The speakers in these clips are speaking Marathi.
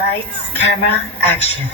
Lights, camera, action.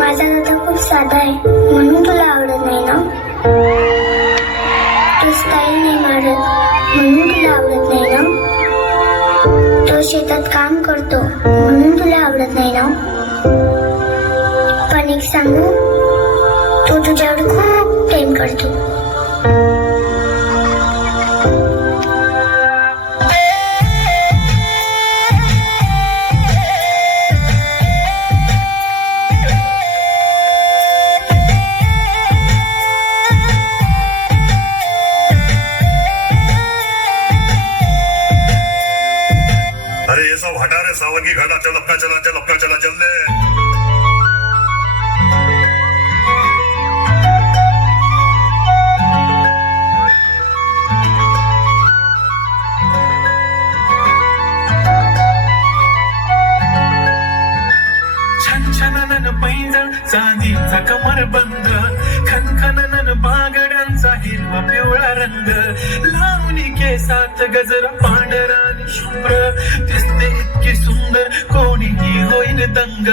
माझा दादा खूप साधा आहे म्हणून तुला आवडत नाही ना. तो स्टाईल नाही मारत म्हणून तुला आवडत नाही ना. तो शेतात काम करतो म्हणून तुला आवडत नाही ना. पण एक सांगू, तो तुझ्यावर खूप प्रेम करतो. अरे ये सब हटा रे, सावन की घटा, चल अपना चला, चल अपना चला, चल ले। छनछनन पैंजण चांदीचा कमरबंद, खनखनन बागड्यांचा हिरवा पिवळा रंग, लावणी केसात गजरा पांढरा आणि शुभ्र, दिसते इतकी सुंदर कोणीही होईल दंग.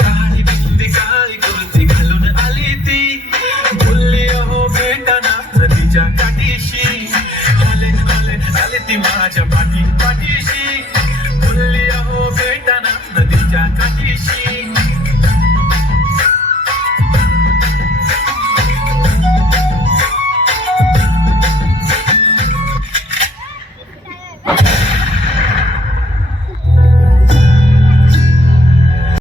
काळी बिंदी काळी कुर्ती घालून आली ती, बोलली अहो भेटाना नदीच्या काठीशी, आले आले आले ती माझ्या पाठीशी, बोलली अहो भेटाना नदीच्या काठीशी.